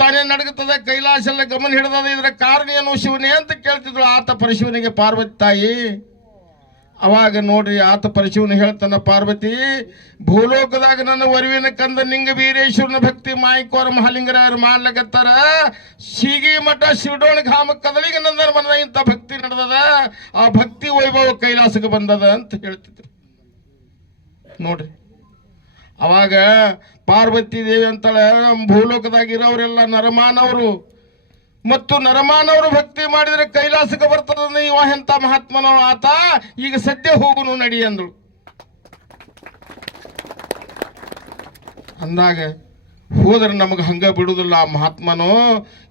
ತಾನೇ ನಡಗುತ್ತದೆ ಕೈಲಾಸ ಎಲ್ಲ ಗಮನ ಹಿಡಿದದ ಇದರ ಕಾರಣ ಏನು ಶಿವನೇ ಅಂತ ಕೇಳ್ತಿದ್ರು ಆತ ಪರಶಿವನಿಗೆ ಪಾರ್ವತಿ ತಾಯಿ. ಅವಾಗ ನೋಡ್ರಿ ಆತ ಪರಶಿವನ ಹೇಳ್ತಾನ, ಪಾರ್ವತಿ, ಭೂಲೋಕದಾಗ ನನ್ನ ವರುವಿನ ಕಂದ ನಿಂಗ ವೀರೇಶ್ವರನ ಭಕ್ತಿ ಮಾಯಿಕೋರ ಮಹಾಲಿಂಗರಾಯರು ಮಾಡ್ಲಕತ್ತಾರ ಸೀಗಿ ಮಠ ಶಿವಡೋಣ ಘಾಮ ಕದಲಿಗೆ ನನ್ನ ಮನದ ಇಂಥ ಭಕ್ತಿ ನಡೆದದ. ಆ ಭಕ್ತಿ ವೈಭವ ಕೈಲಾಸಕ್ಕೆ ಬಂದದ ಅಂತ ಹೇಳ್ತಿದ್ರು. ನೋಡ್ರಿ. ಅವಾಗ ಪಾರ್ವತಿ ದೇವಿ ಅಂತಾಳೆ ಭೂಲೋಕದಾಗ ಭೂಲೋಕದಾಗಿರೋರೆಲ್ಲ ನರಮಾನವರು. ಮತ್ತು ನರಮಾನವರು ಭಕ್ತಿ ಮಾಡಿದ್ರೆ ಕೈಲಾಸಕ್ಕೆ ಬರ್ತದ ಇವ ಎಂತ ಮಹಾತ್ಮನವ ಆತ? ಈಗ ಸದ್ಯ ಹೋಗುನು ನಡಿ ಅಂದಳು ಅಂದಾಗ ಹೋದ್ರೆ ನಮಗೆ ಹಂಗ ಬಿಡುದಿಲ್ಲ ಆ ಮಹಾತ್ಮನು.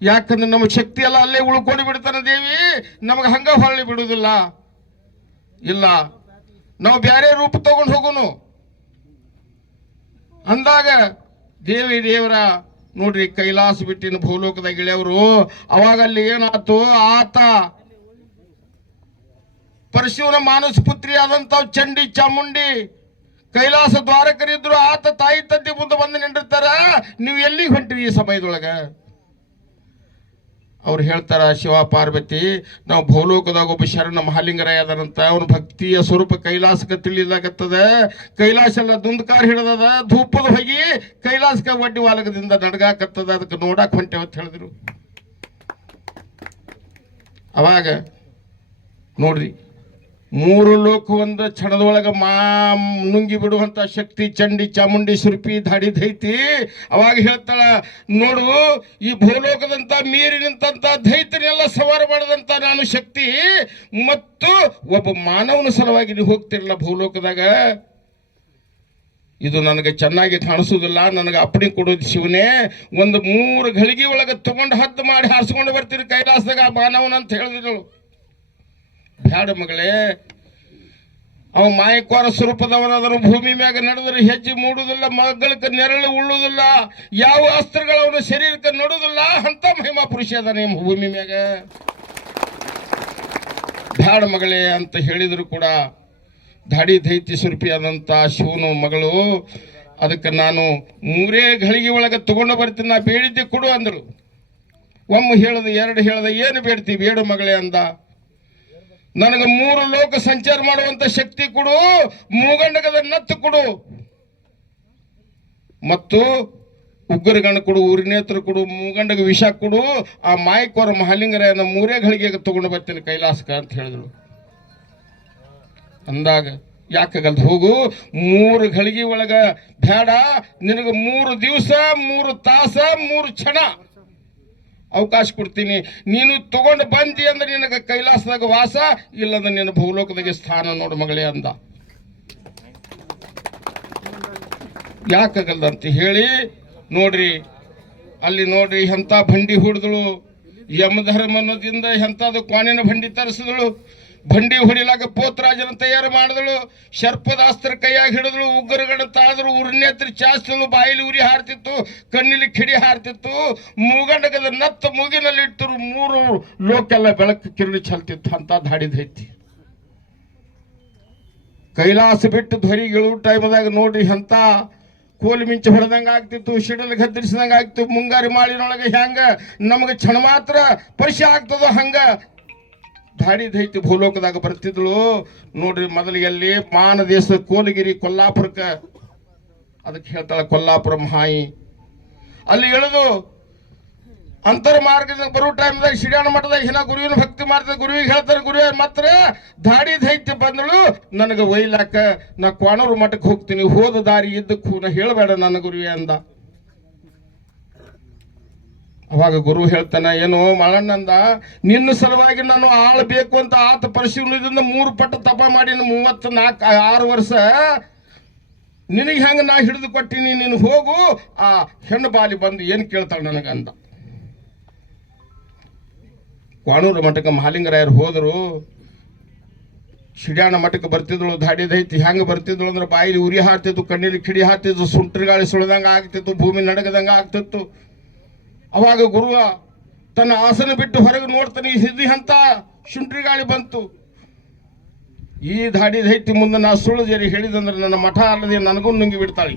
ಯಾಕಂದ್ರೆ ನಮ್ಮ ಶಕ್ತಿ ಎಲ್ಲ ಅಲ್ಲೇ ಉಳ್ಕೊಂಡು ಬಿಡ್ತಾನೆ ದೇವಿ. ನಮಗೆ ಹಂಗ ಹೊಳ್ಳಿ ಬಿಡುದಿಲ್ಲ. ಇಲ್ಲ, ನಾವು ಬೇರೆ ರೂಪ ತಗೊಂಡು ಹೋಗುನು. ಅಂದಾಗ ದೇವಿ ದೇವರ ನೋಡ್ರಿ ಕೈಲಾಸ ಬಿಟ್ಟಿನ ಭೂಲೋಕದ ಗೆಳೆಯವರು ಅವಾಗ ಅಲ್ಲಿ ಏನಾಯ್ತು? ಆತ ಪರಶಿವನ ಮಾನಸ ಪುತ್ರಿ ಆದಂತ ಚಂಡಿ ಚಾಮುಂಡಿ ಕೈಲಾಸ ದ್ವಾರಕರಿದ್ರು, ಆತ ತಾಯಿ ತಂದೆ ಮುಂದೆ ಬಂದು ನಿಂಡಿರ್ತಾರ. ನೀವು ಎಲ್ಲಿಗೆ ಹೊಂಟ್ರಿ ಈ ಸಮಯದೊಳಗ? ಅವ್ರು ಹೇಳ್ತಾರ, ಶಿವ ಪಾರ್ವತಿ, ನಾವು ಭೂಲೋಕದಾಗ ಒಬ್ಬ ಶರಣ ಮಹಾಲಿಂಗರಾಯ ಅದರಂತ ಅವನ ಭಕ್ತಿಯ ಸ್ವರೂಪ ಕೈಲಾಸಕ್ಕೆ ತಿಳಿದಾಗತ್ತದ ಕೈಲಾಸ ಎಲ್ಲ ದುಂದ್ಕಾರ ಹಿಡದದ, ಧೂಪದ ಹೋಗಿ ಕೈಲಾಸಕ ಒಡ್ಡಿ ವಾಲಕದಿಂದ ನಡ್ಗಾಕತ್ತದ, ಅದಕ್ಕೆ ನೋಡಕ್ಕೆ ಹೊಂಟೇವ ಅಂತ ಹೇಳಿದ್ರು. ಅವಾಗ ನೋಡ್ರಿ ಮೂರು ಲೋಕ ಒಂದು ಮಾ ನುಂಗಿ ಬಿಡುವಂತ ಶಕ್ತಿ, ಚಂಡಿ, ಚಾಮುಂಡಿ, ಸುರುಪಿ ದಾಡಿದೈತಿ ಅವಾಗ ಹೇಳ್ತಾಳ, ನೋಡು, ಈ ಭೂಲೋಕದಂತ ನಿಂತಂಥ ದೈತ್ಯನೆಲ್ಲ ಸವಾರ ಮಾಡದಂತ ನಾನು ಶಕ್ತಿ, ಮತ್ತು ಒಬ್ಬ ಮಾನವನ ಸಲುವಾಗಿ ನೀವು ಹೋಗ್ತಿರಲ್ಲ ಭೂಲೋಕದಾಗ. ಇದು ನನಗೆ ಚೆನ್ನಾಗಿ ಕಾಣಿಸೋದಿಲ್ಲ ನನಗೆ ಅಪ್ಪಣೆ ಕೊಡೋದು ಶಿವನೇ, ಒಂದು ಮೂರು ಗಳಿಗೆ ಒಳಗೆ ತಗೊಂಡು ಹದ್ದು ಮಾಡಿ ಹಾರಿಸ್ಕೊಂಡು ಬರ್ತೀರಿ ಕೈಲಾಸದಾಗ ಆ ಮಾನವನ ಅಂತ ಹೇಳಿದ್ರು. ಬ್ಯಾಡ ಮಗಳೇ, ಅವ ಮಾಯಕ್ವಾರ ಸ್ವರೂಪದವನಾದರೂ ಭೂಮಿ ಮ್ಯಾಗ ನಡೆದ್ರೆ ಹೆಜ್ಜೆ ಮೂಡುವುದಿಲ್ಲ ಮಗಳಕ್ಕೆ ನೆರಳು ಉಳ್ಳುವುದಿಲ್ಲ, ಯಾವ ಅಸ್ತ್ರಗಳು ಅವನ ಶರೀರಕ್ಕೆ ನೋಡುವುದಿಲ್ಲ ಅಂತ ಮಹಿಮಾ ಪುರುಷ ಅದ ನಿಮ್ಮ ಭೂಮಿ ಮ್ಯಾಗ. ಬ್ಯಾಡ ಮಗಳೇ ಅಂತ ಹೇಳಿದ್ರು ಕೂಡ ದಾಡಿ ದೈತ್ಯ ಸುರ್ಪಿ ಆದಂತ ಶಿವನು ಮಗಳು, ಅದಕ್ಕೆ ನಾನು ಮೂರೇ ಘಳಿಗೆ ಒಳಗೆ ತಗೊಂಡು ಬರ್ತೀನಿ, ನಾ ಬೇಡಿದ್ದೆ ಕೊಡು ಅಂದರು. ಒಮ್ಮೆ ಹೇಳಿದೆ, ಎರಡು ಹೇಳಿದೆ, ಏನು ಬೇಡ್ತಿ, ಬೇಡು ಮಗಳೇ ಅಂದ. ನನಗೆ ಮೂರು ಲೋಕ ಸಂಚಾರ ಮಾಡುವಂತ ಶಕ್ತಿ ಕೊಡು, ಮೂಗಂಡಗದ ನತ್ತು ಕೊಡು. ಮತ್ತು ಉಗ್ರಗಣ ಕೊಡು ಉರಿನೇತ್ರ ಕೊಡು, ಮೂಗಂಡಗ ವಿಷ ಕೊಡು, ಆ ಮಾಯಕೋರ ಮಹಾಲಿಂಗರಾಯನ ಮೂರೇ ಗಳಿಗೆ ತಗೊಂಡು ಬರ್ತೀನಿ ಕೈಲಾಸಕ ಅಂತ ಹೇಳಿದ್ರು. ಅಂದಾಗ ಯಾಕಾಗಲ್ದು ಹೋಗು? ಮೂರು ಗಳಿಗೆ ಒಳಗ ಬೇಡ ನಿನಗೆ ಮೂರು ದಿವಸ, ಮೂರು ತಾಸ, ಮೂರು ಕ್ಷಣ. ಅವಕಾಶ ಕೊಡ್ತೀನಿ. ನೀನು ತಗೊಂಡು ಬಂದಿ ಅಂದ್ರೆ ನಿನಗೆ ಕೈಲಾಸದಾಗ ವಾಸ, ಇಲ್ಲಂದ್ರೆ ನಿನ್ನ ಭೂಲೋಕದಾಗೆ ಸ್ಥಾನ ನೋಡು ಮಗಳೇ ಅಂದ. ಯಾಕಾಗಲ್ದಂತ ಹೇಳಿ, ನೋಡ್ರಿ, ಅಲ್ಲಿ ನೋಡ್ರಿ ಎಂಥ ಬಂಡಿ ಹುಡಿದಳು. ಯಮಧರ್ಮನದಿಂದ ಎಂಥದ್ದು ಕ್ವಾಣಿನ ಬಂಡಿ ತರಿಸಿದಳು. ಬಂಡಿ ಹೊಡಿಲಾಕ ಪೋತ್ರಾಜನ ತಯಾರು ಮಾಡಿದಳು, ಶರ್ಪದ ಅಸ್ತ್ರ ಕೈಯಾಗಿ ಹಿಡಿದಳು ಉಗ್ರಗಳ ತಾಳಿದ್ರು ಉರ್ನೇತ್ರ ಚಾಸ್ತಿದಳು ಬಾಯಿಲಿ ಉರಿ ಹಾರ್ತಿತ್ತು ಕಣ್ಣಿಲಿ ಕಿಡಿ ಹಾರ್ತಿತ್ತು, ಮೂಗಂಡಗದ ನತ್ತ ಮೂಗಿನಲ್ಲಿ ಇಟ್ಟರು, ಮೂರು ಲೋಕೆಲ್ಲ ಬೆಳಕು ಕಿರಣಿ ಚಲ್ತಿತ್ತು, ಅಂತ ದಾಡಿದೈತಿ ಕೈಲಾಸ ಬಿಟ್ಟು ಧ್ವರಿಗಳು ಟೈಮ್ದಾಗ ನೋಡ್ರಿ ಅಂತ ಕೋಲಿ ಮಿಂಚು ಹೊಡೆದಂಗ ಆಗ್ತಿತ್ತು, ಶಿಡಲ್ ಗದ್ದರಿಸಿದಂಗ ಆಗ್ತಿತ್ತು, ಮುಂಗಾರಿ ಮಾಡಿನೊಳಗೆ ಹೆಂಗ ನಮಗೆ ಕ್ಷಣ ಮಾತ್ರ ಪರಿಶ ಆಗ್ತದೋ ಹಂಗ ದಾಡಿ ದೈತಿ ಭೂಲೋಕದಾಗ ಬರ್ತಿದ್ಳು ನೋಡ್ರಿ ಮೊದಲಿಗೆಲ್ಲಿ ಮಾನ ದೇಶ ಕೋಲಗಿರಿ ಕೊಲ್ಲಾಪುರಕ್ಕೆ. ಅದಕ್ಕೆ ಹೇಳ್ತಾಳೆ ಕೊಲ್ಲಾಪುರ ಮಹಾಯಿ. ಅಲ್ಲಿ ಇಳಿದು ಅಂತರ ಮಾರ್ಗದಿಂದ ಬರೋ ಟೈಮ್ದಾಗ ಶಿಡ್ಯಾಣ ಮಠದಾಗ ಹಿನ ಗುರುವಿನ ಭಕ್ತಿ ಮಾಡ್ತಾರೆ ಗುರುವಿಗೆ ಹೇಳ್ತಾರೆ, ಗುರುವೇ ಮಾತ್ರ ದಾಡಿ ದೈತ್ಯ ಬಂದಳು? ನನಗೆ ಒಯ್ಲಾಕ ನಾ ಕ್ವಾಣೂರು ಮಠಕ್ಕೆ ಹೋಗ್ತೀನಿ, ಹೋದ ದಾರಿ ಇದ್ದಕ್ಕೂ ನಾ ಹೇಳಬೇಡ ನನ್ನ ಗುರುವೇ ಅಂದ. ಅವಾಗ ಗುರು ಹೇಳ್ತಾನೆ, ಏನು ಮಳಣ್ಣಂದ, ನಿನ್ನ ಸಲುವಾಗಿ ನಾನು ಆಳ್ಬೇಕು ಅಂತ ಆತ ಪರಿಶೀಲನದಿಂದ ಮೂರು ಪಟ್ಟು ತಪ ಮಾಡಿ ಮೂವತ್ತು ನಾಲ್ಕು, ಆರು ವರ್ಷ. ನಿನಗೆ ಹೆಂಗೆ ನಾ ಹಿಡಿದು ಕೊಟ್ಟಿನಿ, ನೀನು ಹೋಗು, ಆ ಹೆಣ್ಣು ಬಾಲಿ ಬಂದು ಏನು ಕೇಳ್ತಾಳೆ ನನಗಂದ ಕ್ವಾಣೂರು ಮಠಕ್ಕೆ ಮಹಾಲಿಂಗರಾಯರು ಹೋದರು. ಶಿಡ್ಯಾಣ ಮಠಕ್ಕೆ ಬರ್ತಿದ್ಳು, ದಾಡಿ ದೈತಿ ಹೆಂಗೆ ಬರ್ತಿದ್ಳು ಅಂದ್ರೆ ಬಾಯಿಲಿ ಉರಿ ಹಾರ್ತಿತ್ತು ಕಣ್ಣೀಲಿ ಕಿಡಿ ಹಾಕ್ತಿತ್ತು ಸುಂಟ್ರಿ ಗಾಳಿ ಸುಳ್ದಂಗ ಆಗ್ತಿತ್ತು, ಭೂಮಿ ನಡಗದಂಗ ಆಗ್ತಿತ್ತು. ಅವಾಗ ಗುರುವ ತನ್ನ ಆಸನ ಬಿಟ್ಟು ಹೊರಗೆ ನೋಡ್ತಾನೆ ಹಿದಿ ಅಂತ ಶುಂಠಿ ಗಾಳಿ ಬಂತು ಈ ದಾಡಿ ದೈತಿ ಮುಂದೆ ನಾ ಸುಳ್ಳು ಜರಿ ಹೇಳಿದಂದ್ರೆ ನನ್ನ ಮಠ ಅಲ್ಲದೆ ನನಗೂ ನುಂಗಿ ಬಿಡ್ತಾಳೆ.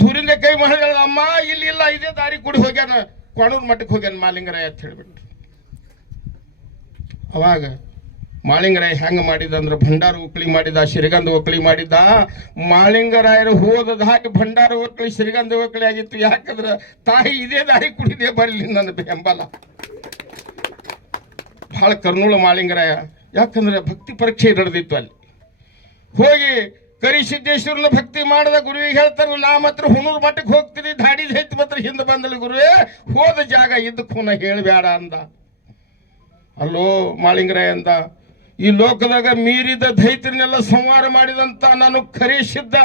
ದೂರಿಂದ ಕೈ ಮಹಿಳೆ ಅಮ್ಮ, ಇಲ್ಲಿ ಇಲ್ಲ, ಇದೇ ದಾರಿ ಕೂಡಿ ಹೋಗ್ಯಾನ, ಕೊಣೂರ್ ಮಠಕ್ಕೆ ಹೋಗ್ಯಾನ ಮಾಲಿಂಗರಾಯ ಅಂತ ಹೇಳ್ಬಿಟ್ಟು ಅವಾಗ ಮಾಳಿಂಗರಾಯ ಹೆಂಗ ಮಾಡಿದ ಅಂದ್ರೆ ಭಂಡಾರ ಒಕ್ಕಳಿ ಮಾಡಿದ ಶ್ರೀಗಂಧ ಒಕ್ಕಳಿ ಮಾಡಿದ್ದ ಮಾಳಿಂಗರಾಯರು ಹೋದ ದಾರಿ ಭಂಡಾರ ಒಕ್ಕಳಿ ಶ್ರೀಗಂಧ ಒಕ್ಕಳಿ ಆಗಿತ್ತು. ಯಾಕಂದ್ರೆ ತಾಯಿ ಇದೇ ದಾರಿ ಕುಡಿದೇ ಬರಲಿ ನನ್ನ ಬೆಂಬಲ. ಬಹಳ ಕರ್ನೂಳ ಮಾಳಿಂಗರಾಯ. ಯಾಕಂದ್ರೆ ಭಕ್ತಿ ಪರೀಕ್ಷೆ ನಡೆದಿತ್ತು ಅಲ್ಲಿ. ಹೋಗಿ ಕರಿಸಿದ್ದೇಶ್ವರನ ಭಕ್ತಿ ಮಾಡದ ಗುರುವಿಗೆ ಹೇಳ್ತಾರೆ ನಾ ಮಾತ್ರ ಹುಣೂರು ಮಠಕ್ಕೆ ಹೋಗ್ತೀನಿ, ದಾಡಿ ಹೈತು ಮಾತ್ರ ಹಿಂದೆ ಬಂದಳು ಗುರುವೇ. ಹೋದ ಜಾಗ ಇದ್ದಕ್ಕೂ ಖೂನ ಹೇಳಬೇಡ ಅಂದ. ಅಲ್ಲೋ ಮಾಳಿಂಗರಾಯ ಅಂದ ಈ ಲೋಕದಾಗ ಮೀರಿದ ದೈತ್ಯನೆಲ್ಲ ಸಂಹಾರ ಮಾಡಿದಂತ ನಾನು ಕರೆಸಿದ್ದ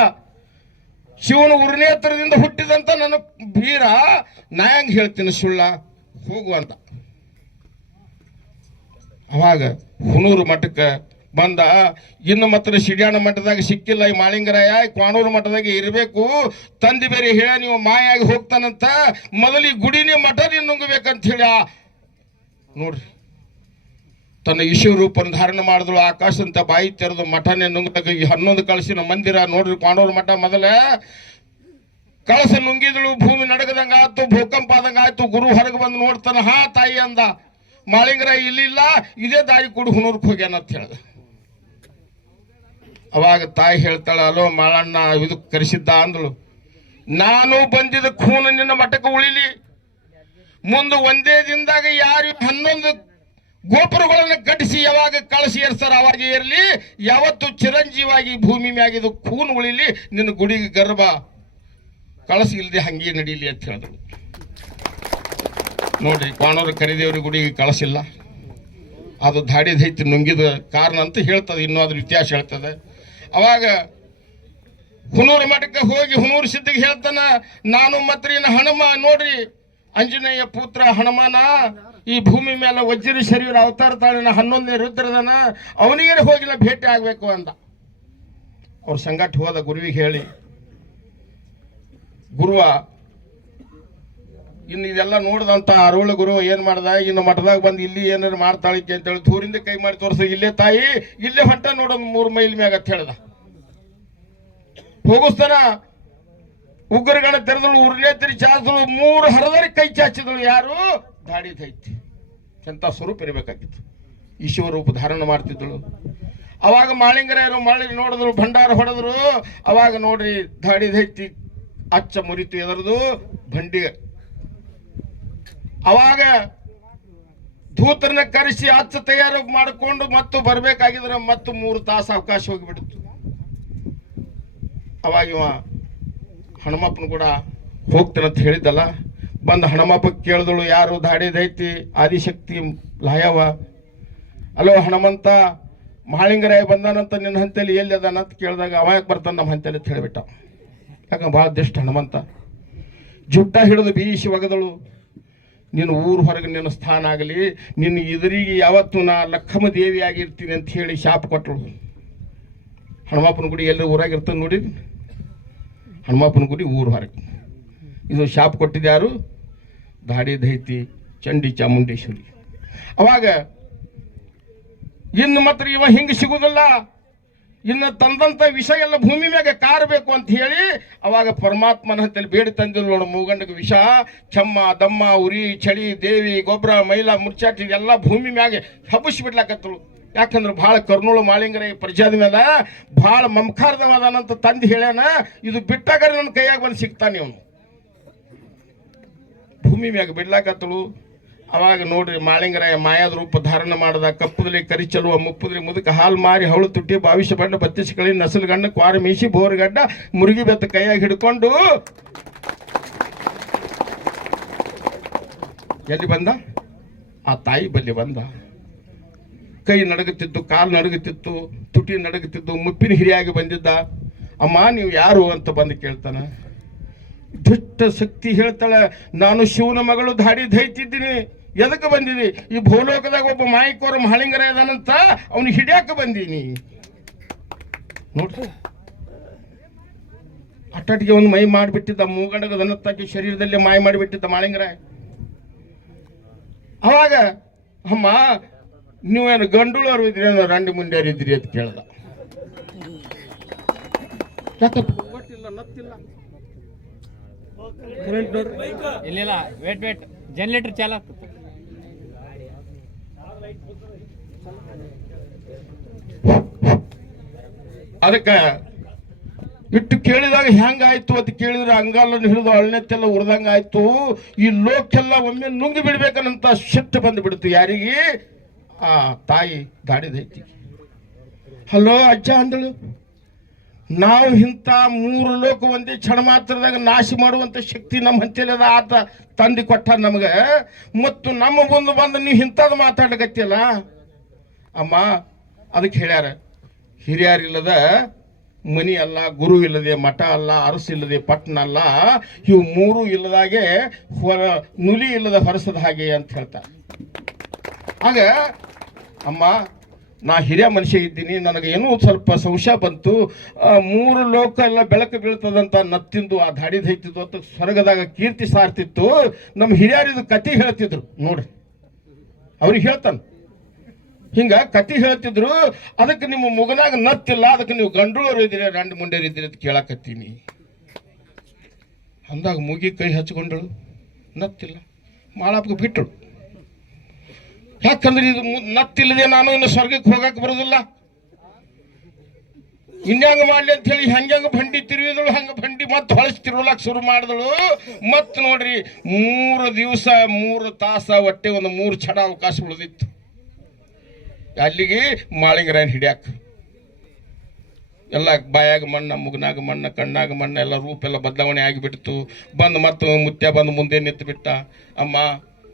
ಶಿವನ ಉರ್ನೇತ್ರದಿಂದ ಹುಟ್ಟಿದಂತ ನನ್ನ ಬೀರ ನಾ ಹೆಂಗ್ ಹೇಳ್ತೀನಿ ಸುಳ್ಳ? ಹೋಗುವಂತ ಅವಾಗ ಹುನೂರು ಮಠಕ್ಕೆ ಬಂದ, ಇನ್ನು ಮಾತ್ರ ಸಿಡ್ಯಾಣ ಮಠದಾಗ ಸಿಕ್ಕಿಲ್ಲ, ಈ ಮಾಳಿಂಗರಾಯ ಕ್ವಾಣೂರು ಮಠದಾಗ ಇರಬೇಕು. ತಂದೆ ಬೇರೆ ಹೇಳ ನೀವು ಮಾಯಾಗಿ ಹೋಗ್ತಾನಂತ, ಮೊದಲಿ ಗುಡಿನೇ ಮಠ ನೀನು ನುಂಗಬೇಕಂತ ಹೇಳ ನೋಡ್ರಿ. ತನ್ನ ಇಶು ರೂಪನ ಧಾರಣ ಮಾಡಿದಳು. ಆಕಾಶ ಅಂತ ಬಾಯಿ ತೆರೆದು ಮಠನೆ ನುಂಗದಾಗ ಈ ಹನ್ನೊಂದು ಕಳಸಿನ ಮಂದಿರ ನೋಡ್ರಿ ಪಾಂಡವರ ಮಠ ಮೊದಲ. ಕಳಸ ನುಂಗಿದಳು, ಭೂಮಿ ನಡಗದಂಗ ಆಯ್ತು, ಭೂಕಂಪ ಆದಂಗ ಆಯ್ತು. ಗುರು ಹೊರಗೆ ಬಂದು ನೋಡ್ತಾನ ಹಾ ತಾಯಿ ಅಂದ. ಮಾಳಿಂಗರ ಇಲ್ಲಿಲ್ಲ ಇದೇ ದಾರಿ ಕೊಡು ಹೋಗ್ಯಾನ ಅಂತ ಹೇಳ್ದ. ಅವಾಗ ತಾಯಿ ಹೇಳ್ತಾಳ, ಅಲೋ ಮಾಳಣ್ಣ ಇದಕ್ಕೆ ಕರೆಸಿದ್ದ ಅಂದಳು. ನಾನು ಬಂದಿದ್ದ ಖೂನ ನಿನ್ನ ಮಠಕ್ಕೆ ಉಳಿಲಿ. ಮುಂದೆ ಒಂದೇ ದಿನದಾಗ ಯಾರು ಹನ್ನೊಂದು ಗೋಪುರಗಳನ್ನು ಕಟ್ಟಿಸಿ ಯಾವಾಗ ಕಳಸಿ ಏರ್ಸ್ತಾರ ಅವಾಗ ಇರಲಿ. ಯಾವತ್ತು ಚಿರಂಜೀವಾಗಿ ಭೂಮಿ ಮ್ಯಾಗಿದು ಖೂನ್ ಉಳಿಲಿ, ನಿನ್ನ ಗುಡಿಗೆ ಗರ್ಭ. ಕಳಸಿ ಇಲ್ಲದೆ ಹಂಗೆ ನಡೀಲಿ ಅಂತ ಹೇಳಿದ್ರು. ನೋಡ್ರಿ ಕಾಣೋರು ಕರಿದೇವ್ರ ಗುಡಿಗೆ ಕಳಸಿಲ್ಲ. ಅದು ದಾಡಿ ದೈತಿ ನುಂಗಿದ ಕಾರಣ ಅಂತ ಹೇಳ್ತದೆ ಇನ್ನೂ ಅದ್ರ ಇತಿಹಾಸ ಹೇಳ್ತದೆ. ಅವಾಗ ಹುನೂರು ಮಠಕ್ಕೆ ಹೋಗಿ ಹುನೂರು ಸಿದ್ಧಿಗೆ ಹೇಳ್ತಾನ, ನಾನು ಮತ್ರಿನ ಹನುಮ, ನೋಡ್ರಿ, ಅಂಜನೇಯ ಪುತ್ರ ಹನುಮಾನ ಈ ಭೂಮಿ ಮೇಲೆ ವಜ್ರ ಶರೀರ ಅವತಾರ ತಾಳಿನ ಹನ್ನೊಂದನೇ ರುದ್ರದನ ಅವನಿಗೆ ಹೋಗಿ ನಾ ಭೇಟಿ ಆಗ್ಬೇಕು ಅಂತ. ಅವ್ರ ಸಂಗಟ ಹೋದ ಗುರುವಿಗೆ ಹೇಳಿ, ಗುರುವ, ಇನ್ನು ಇದೆಲ್ಲ ನೋಡಿದಂತ ಅರುಳ ಗುರು ಏನು ಮಾಡ್ದ? ಇನ್ನು ಮಠದಾಗ ಬಂದು ಇಲ್ಲಿ ಏನಾರು ಮಾಡ್ತಾಳಿಕೆ ಅಂತೇಳಿ ದೂರಿಂದ ಕೈ ಮಾಡಿ ತೋರಿಸ, ಇಲ್ಲೇ ತಾಯಿ, ಇಲ್ಲೇ ಹೊಂಟ ನೋಡೋದು ಮೂರು ಮೈಲ್ ಮ್ಯಾಗ ಅಂತ ಹೇಳ್ದ. ಹೋಗಿಸ್ತಾನ, ಉಗ್ರಗಣ ತೆರೆದಳು ಉರ್ನೇತ್ರಿ ಚಾಚದಳು, ಮೂರು ಹರದರಿ ಕೈ ಚಾಚಿದಳು, ಯಾರು? ದಾಡಿ ದೈತಿ ಎಂತ ಸ್ವರೂಪ ಇರಬೇಕಾಗಿತ್ತು. ಈಶ್ವರ ರೂಪ ಧಾರಣ ಮಾಡ್ತಿದ್ದಳು. ಅವಾಗ ಮಾಳಿಂಗರೇರು ಮಾಳಿ ನೋಡಿದ್ರು, ಭಂಡಾರ ಹೊಡೆದ್ರು. ಅವಾಗ ನೋಡ್ರಿ ದೈತಿ ಅಚ್ಚ ಮುರಿತು ಎದರದು ಭಂಡಿ ಅವಾಗ ಧೂತರನ್ನ ಕರೆಸಿ ಅಚ್ಚ ತಯಾರು ಮಾಡಿಕೊಂಡು ಮತ್ತು ಬರಬೇಕಾಗಿದ್ರೆ ಮತ್ತು ಮೂರು ತಾಸು ಅವಕಾಶ ಹೋಗಿಬಿಡ್ತು. ಅವಾಗ ಇವ ಹನುಮಪ್ಪನ ಕೂಡ ಹೋಗ್ತಾನಂತ ಹೇಳಿದ್ದಲ್ಲ ಬಂದು ಹನುಮಪ್ಪ ಕೇಳಿದಳು, ಯಾರು ದಾಡಿದೈತಿ ಆದಿಶಕ್ತಿ ಲಾಯವ? ಅಲೋ ಹಣಮಂತ ಮಹಾಳಿಂಗರಾಯ ಬಂದಾನಂತ ನಿನ್ನ ಹಂತಲ್ಲಿ ಎಲ್ಲಿ ಅದಾನ? ಅಂತ ಕೇಳಿದಾಗ ಅವ ಯಾಕೆ ಬರ್ತಾನೆ ನಮ್ಮ ಹಂತಲ್ಲಿ ಅಂತ ಹೇಳಿಬಿಟ್ಟ. ಯಾಕಂದ್ರೆ ಭಾಳ ದಿಷ್ಟ ಹನುಮಂತ ಜುಟ್ಟ ಹಿಡಿದು ಬೀಸಿ ಒಗದಳು. ನಿನ್ನ ಊರು ಹೊರಗೆ ನಿನ್ನ ಸ್ಥಾನ ಆಗಲಿ, ನಿನ್ನ ಎದುರಿಗೆ ಯಾವತ್ತು ನಾ ಲಕ್ಕಮ್ಮ ದೇವಿ ಆಗಿರ್ತೀನಿ ಅಂತ ಹೇಳಿ ಶಾಪ ಕೊಟ್ಟಳು ಹನುಮಪ್ಪನ ಗುಡಿ ಎಲ್ಲರೂ ಊರಾಗ ಇರ್ತದೆ ನೋಡಿ. ಹನುಮಪ್ಪನ ಗುಡಿ ಊರು ಹೊರಗೆ. ಇದು ಶಾಪ್ ಕೊಟ್ಟಿದ್ಯಾರು ದಾಡಿ ದೈತಿ ಚಂಡಿ ಚಾಮುಂಡೇಶ್ವರಿ. ಅವಾಗ ಇನ್ನು ಮಾತ್ರ ಇವ ಹಿಂಗೆ ಸಿಗುದಿಲ್ಲ. ಇನ್ನು ತಂದಂತ ವಿಷ ಎಲ್ಲ ಭೂಮಿ ಮ್ಯಾಗ ಕಾರಬೇಕು ಅಂತ ಹೇಳಿ ಅವಾಗ ಪರಮಾತ್ಮನ ಹತ್ತಲ್ಲಿ ಬೇಡಿ ತಂದಿಲ್ಲ ನೋಡು ಮೂಗಂಡಗೆ ವಿಷ. ಚಮ್ಮ, ದಮ್ಮ, ಉರಿ, ಚಳಿ, ದೇವಿ ಗೊಬ್ಬರ ಮೈಲ, ಮುರ್ಚಾಟಿ ಎಲ್ಲ ಭೂಮಿ ಮ್ಯಾಗೆ ಹಬ್ಬಿಸಿ ಬಿಡ್ಲಾಕತ್ತಳು. ಯಾಕಂದ್ರೆ ಭಾಳ ಕರ್ನೂಳು ಮಾಳಿಂಗರ ಪರಿಚಯದ ಮೇಲೆ ಭಾಳ ಮಮಕಾರದವಾದನಂತ ತಂದು ಹೇಳ್ಯಾನ, ಇದು ಬಿಟ್ಟಾಗ ನನ್ನ ಕೈಯಾಗ ಬಂದು ಸಿಗ್ತಾನೆ ಅವನು ಭೂಮಿ ಮ್ಯಾಗ ಬಿಡ್ಲಾಕತ್ತಳು. ಅವಾಗ ನೋಡ್ರಿ ಮಾಳಿಂಗರಾಯ ಮಾಯಾದ ರೂಪ ಧಾರಣ ಮಾಡದ ಕಪ್ಪದಲ್ಲಿ ಕರಿ ಚಲುವ ಮುಪ್ಪದಲ್ಲಿ ಮುದುಕ ಹಾಲು ಮಾರಿ ಹವಳು ತುಟ್ಟಿ, ಬಾವಿಷ ಬಣ್ಣ ಬತ್ತಿಸಿಕಳಿ ನಸಲಗಣ್ಣ ಕ್ವಾರ ಮೀಸಿ ಬೋರ್ಗಡ್ಡ ಮುರುಗಿ ಬೆತ್ತ ಕೈಯಾಗಿ ಹಿಡ್ಕೊಂಡು. ಎಲ್ಲಿ ಬಂದ? ಆ ತಾಯಿ ಬಲ್ಲಿ ಬಂದ. ಕೈ ನಡಗುತ್ತಿತ್ತು, ಕಾಲು ನಡಗುತ್ತಿತ್ತು, ತುಟಿ ನಡಗುತ್ತಿತ್ತು ಮುಪ್ಪಿನ ಹಿರಿಯಾಗಿ ಬಂದಿದ್ದ. ಅಮ್ಮ, ನೀವು ಯಾರು ಅಂತ ಬಂದು ಕೇಳ್ತಾನ? ದುಷ್ಟ ಶಕ್ತಿ ಹೇಳ್ತಾಳೆ, ನಾನು ಶಿವನ ಮಗಳು ದಾಡಿ ದೈತಿದ್ದೀನಿ ಎದಕ್ಕೆ ಬಂದಿನಿ ಈ ಭೂಲೋಕದಾಗ ಒಬ್ಬ ಮಾಯಿಕೋರ ಮಹಳಿಂಗರ ಇದಾನಂತ ಅವನು ಹಿಡಿಯಾಕ ಬಂದೀನಿ. ನೋಡ್ರಿ. ಅಟ್ಟಾಟಿಗೆ ಒಂದು ಮೈ ಮಾಡಿಬಿಟ್ಟಿದ್ದ ಮೂಗಣಗ ದನತ್ತಾಕಿ ಶರೀರದಲ್ಲಿ ಮಾಯ ಮಾಡಿಬಿಟ್ಟಿದ್ದ ಮಾಳಿಂಗರ ಅವಾಗ, ಅಮ್ಮ, ನೀವೇನು ಗಂಡುಳವರು ಇದ್ರಿ ರಂಡಿ ಮುಂಡ್ಯಾರು ಇದ್ರಿ? ಅಂತ ಕೇಳ್ದ. ಯಾಕಪ್ಪ? ಗೊತ್ತಿಲ್ಲ ನತ್ತಿಲ್ಲ. ಇಲ್ಲ ವೇಟ್ ವೇಟ್ ಜನರೇಟರ್ ಚಾಲ ಆಗ್ತದೆ ಅದಕ್ಕೆ ಇಟ್ಟು ಕೇಳಿದಾಗ ಹೆಂಗಾಯ್ತು ಅಂತ ಕೇಳಿದ್ರೆ ಅಂಗಾಲನ್ನು ಹಿಡಿದು ಅಳ್ನೆತ್ತೆಲ್ಲ ಉರ್ದಂಗ ಆಯ್ತು. ಈ ಲೋಕೆಲ್ಲ ಒಮ್ಮೆ ನುಂಗಿ ಬಿಡ್ಬೇಕನ್ನಂತ ಸಿಟ್ಟು ಬಂದು ಬಿಡ್ತು ಯಾರಿಗೆ? ಆ ತಾಯಿ ದಾಡಿದೈತಿ ಹಲೋ ಅಜ್ಜ ಅಂದಳು. ನಾವು ಇಂಥ ಮೂರು ಲೋಕ ಒಂದೇ ಕ್ಷಣ ಮಾತ್ರದಾಗ ನಾಶ ಮಾಡುವಂತ ಶಕ್ತಿ ನಮ್ಮ ಹಂತದ ಆತ ತಂದು ಕೊಟ್ಟ ನಮಗೆ. ಮತ್ತು ನಮ್ಮ ಬಂದು ಬಂದು ನೀವು ಇಂಥದ್ದು ಮಾತಾಡಕತ್ತಿಯಲ್ಲ ಅಮ್ಮ, ಅದಕ್ಕೆ ಹೇಳ್ಯಾರ ಹಿರಿಯರಿಲ್ಲದ ಮನಿ ಅಲ್ಲ, ಗುರು ಇಲ್ಲದೆ, ಮಠ ಅಲ್ಲ ಅರಸಿಲ್ಲದೆ ಪಟ್ಟಣ ಅಲ್ಲ, ಇವು ಮೂರು ಇಲ್ಲದಾಗೆ ಹೊರ, ನುಲಿ ಇಲ್ಲದ ಹೊರಸದ ಹಾಗೆ ಅಂತ ಹೇಳ್ತಾರೆ. ಆಗ, ಅಮ್ಮ ನಾ ಹಿರಿಯ ಮನುಷ್ಯ ಇದ್ದೀನಿ, ನನಗೆ ಏನೋ ಸ್ವಲ್ಪ ಸಂಶಯ ಬಂತು. ಮೂರು ಲೋಕ ಎಲ್ಲ ಬೆಳಕು ಬೀಳ್ತದಂತ ನತ್ತಿಂದು, ಆ ದಾಡಿ ದೈತಿದ್ದು ಅಂತ ಸ್ವರ್ಗದಾಗ ಕೀರ್ತಿ ಸಾರ್ತಿತ್ತು. ನಮ್ಮ ಹಿರಿಯರಿದು ಕತೆ ಹೇಳ್ತಿದ್ರು, ನೋಡ್ರಿ. ಅವ್ರಿಗೆ ಹೇಳ್ತಾನೆ. ಹಿಂಗ ಕತಿ ಹೇಳ್ತಿದ್ರು, ಅದಕ್ಕೆ ನಿಮ್ಮ ಮುಗನಾಗ ನತ್ತಿಲ್ಲ, ಅದಕ್ಕೆ ನೀವು ಗಂಡುಳರು ಇದ್ದೀರಿ, ರಂಡ್ ಮುಂಡೇರು ಇದ್ದೀರಿ ಅಂತ ಕೇಳಕತ್ತೀನಿ. ಅಂದಾಗ ಮುಗಿ ಕೈ ಹಚ್ಕೊಂಡಳು, ನತ್ತಿಲ್ಲ. ಮಾಳಪ್ಪಗೆ ಬಿಟ್ಟಳು ಯಾಕಂದ್ರೆ ಇದು ನತ್ತಿಲ್ಲದೆ ನಾನು ಇನ್ನು ಸ್ವರ್ಗಕ್ಕೆ ಹೋಗಕ್ಕೆ ಬರೋದಿಲ್ಲ ಇನ್ಯಾಂಗ ಮಾಡ್ಲಿ ಅಂತ ಹೇಳಿ ಹೆಂಗ ಬಂಡಿ ತಿರುಗಿದಳು ಹಂಗ ಬಂಡಿ ಮತ್ತೆ ಹೊಳಸ್ ತಿರುವಲಕ್ ಶುರು ಮಾಡಿದಳು. ಮತ್ ನೋಡ್ರಿ, ಮೂರು ದಿವಸ, ಮೂರು ತಾಸ ಒಟ್ಟೆ ಒಂದು ಮೂರು ಛಡ ಅವಕಾಶ ಉಳಿದಿತ್ತು. ಅಲ್ಲಿಗೆ ಮಾಳಿಂಗರಾಯನ್ ಹಿಡಿಯಾಕ. ಎಲ್ಲ ಬಾಯಾಗ ಮಣ್ಣ, ಮುಗನಾಗ ಮಣ್ಣ, ಕಣ್ಣಾಗ ಮಣ್ಣ, ಎಲ್ಲ ರೂಪ ಎಲ್ಲ ಬದಲಾವಣೆ ಆಗಿಬಿಡ್ತು. ಬಂದು ಮತ್ತು ಮುತ್ಯ ಬಂದು ಮುಂದೆ ನಿಂತು ಬಿಟ್ಟ ಅಮ್ಮ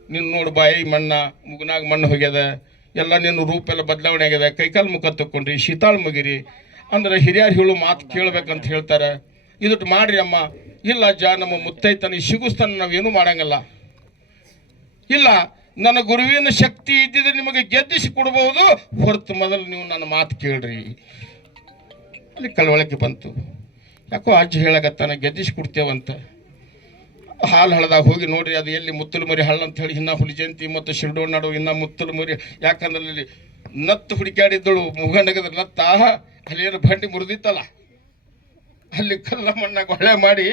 ನಿನ್ನ ನೋಡು ಬಾಯಿ ಮಣ್ಣ, ಮುಗನಾಗ ಮಣ್ಣು ಹೋಗ್ಯದ. ಎಲ್ಲ ನಿನ್ನ ರೂಪ ಎಲ್ಲ ಬದಲಾವಣೆ ಆಗ್ಯದ. ಕೈಕಾಲು ಮುಖ ತಕ್ಕೊಂಡ್ರಿ, ಶೀತಾಳ ಮುಗಿರಿ. ಅಂದ್ರೆ ಹಿರಿಯರು ಹೇಳು ಮಾತು ಕೇಳ್ಬೇಕಂತ ಹೇಳ್ತಾರೆ. ಇದಟ್ಟು ಮಾಡ್ರಿ ಅಮ್ಮ. ಇಲ್ಲ ಅಜ್ಜ ನಮ್ಮ ಮುತ್ತೈತನ ಸಿಗುಸ್ತಾನ ನಾವೇನು ಮಾಡಂಗಲ್ಲ. ಇಲ್ಲ, ನನ್ನ ಗುರುವಿನ ಶಕ್ತಿ ಇದ್ದಿದ್ರೆ ನಿಮಗೆ ಗೆದ್ದಿಸಿ ಕೊಡಬಹುದು. ಹೊರತು ಮೊದಲು ನೀವು ನನ್ನ ಮಾತು ಕೇಳ್ರಿ. ಅಲ್ಲಿ ಕಳವಳಕ್ಕೆ ಬಂತು. ಯಾಕೋ ಅಜ್ಜ ಹೇಳಕತ್ತಾನ, ಗೆದ್ದಿಸಿ ಕೊಡ್ತೇವಂತ. ಹಾಲು ಹಳದಾಗ ಹೋಗಿ ನೋಡ್ರಿ, ಅದು ಎಲ್ಲಿ ಮುತ್ತಲು ಮರಿ ಹಳ್ಳ ಅಂತ ಹೇಳಿ ಇನ್ನ ಹುಲಿ ಜಯಂತಿ ಮತ್ತು ಶಿರ್ಡೋಣ್ ನಡು ಇನ್ನ ಮುತ್ತಲು ಮುರಿ ಯಾಕಂದ್ರೆ ಅಲ್ಲಿ ನತ್ತು ಹುಡುಕಾಡಿದ್ದಳು ಮುಗನಗದ ನತ್ತ. ಅಲ್ಲೇನು ಬಂಡಿ ಮುರಿದಿತ್ತಲ್ಲ? ಅಲ್ಲಿ ಕಲ್ಲ ಮಣ್ಣಾಗ ಹೊಳೆ ಮಾಡಿ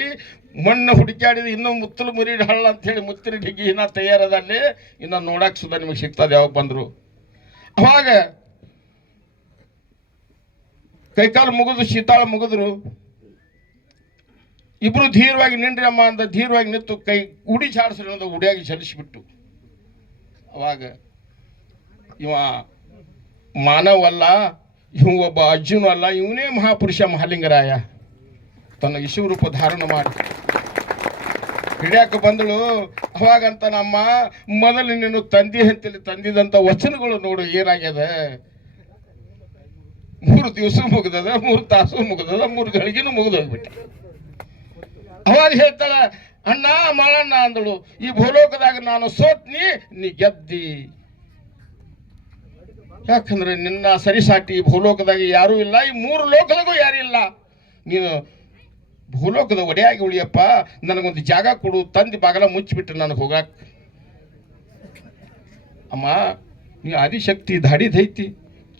ಮಣ್ಣು ಹುಡುಕಾಡಿದ ಇನ್ನೂ ಮುತ್ತಲು ಮುರಿ ಹಳ್ಳ ಅಂತ ಹೇಳಿ ಮುತ್ತಿನ ಡಿಗ್ಗಿ ಇನ್ನ ತಯಾರದ ಅಲ್ಲಿ ಇನ್ನ ನೋಡಕ್ ಸುಧಾ ನಿಮಗೆ ಸಿಗ್ತದೆ ಯಾವಾಗ ಬಂದ್ರು. ಅವಾಗ ಕೈಕಾಲು ಮುಗಿದು ಶೀತಾಳ ಮುಗಿದ್ರು. ಇಬ್ರು ಧೀರವಾಗಿ ನಿಂಡ್ರಿ ಅಮ್ಮ ಅಂತ ಧೀರವಾಗಿ ನಿಂತು ಕೈ ಉಡಿ ಚಾಡಿಸ್ರಿ ಅಂತ ಉಡಿಯಾಗಿ ಚಲಿಸಿಬಿಟ್ಟು. ಅವಾಗ ಇವ ಮಾನವಲ್ಲ, ಇವ ಒಬ್ಬ ಅರ್ಜುನ ಅಲ್ಲ, ಇವನೇ ಮಹಾಪುರುಷ ಮಹಾಲಿಂಗರಾಯ. ತನ್ನ ವಿಶ್ವರೂಪ ಧಾರಣ ಮಾಡಿ. ಹಿಡಿಯಾಕ ಬಂದಳು, ಅವಾಗಂತ ನಮ್ಮ ಮೊದಲು ನೀನು ತಂದಿ ಅಂತೇಳಿ ತಂದಿದಂತ ವಚನಗಳು ನೋಡು, ಏನಾಗ್ಯದ? ಮೂರು ದಿವಸ ಮುಗ್ದದ, ಮೂರು ತಾಸು ಮುಗ್ದದ, ಮೂರು ಗಳಿಗೆನೂ ಮುಗ್ದೋಗ್ಬಿಟ್ಟೆ. ಅವಾಗ ಹೇಳ್ತಾಳ, ಅಣ್ಣ ಮಾಡಣ್ಣ ಅಂದಳು, ಈ ಭೂಲೋಕದಾಗ ನಾನು ಸೋತ್ನಿ, ನೀ ಗೆದ್ದಿ. ಯಾಕಂದ್ರೆ ನಿನ್ನ ಸರಿಸಾಟಿ ಭೂಲೋಕದಾಗ ಯಾರೂ ಇಲ್ಲ, ಈ ಮೂರು ಲೋಕದಾಗೂ ಯಾರೂ ಇಲ್ಲ. ನೀನು ಭೂಲೋಕದ ಒಡೆಯಾಗಿ ಉಳಿಯಪ್ಪ, ನನಗೊಂದು ಜಾಗ ಕೊಡು, ತಂದು ಬಾಗಲ ಮುಚ್ಚಿಬಿಟ್ಟು ನನಗೆ ಹೋಗಾಕ. ಅಮ್ಮ, ನೀ ಆದಿಶಕ್ತಿ ದಾಡಿದೈತಿ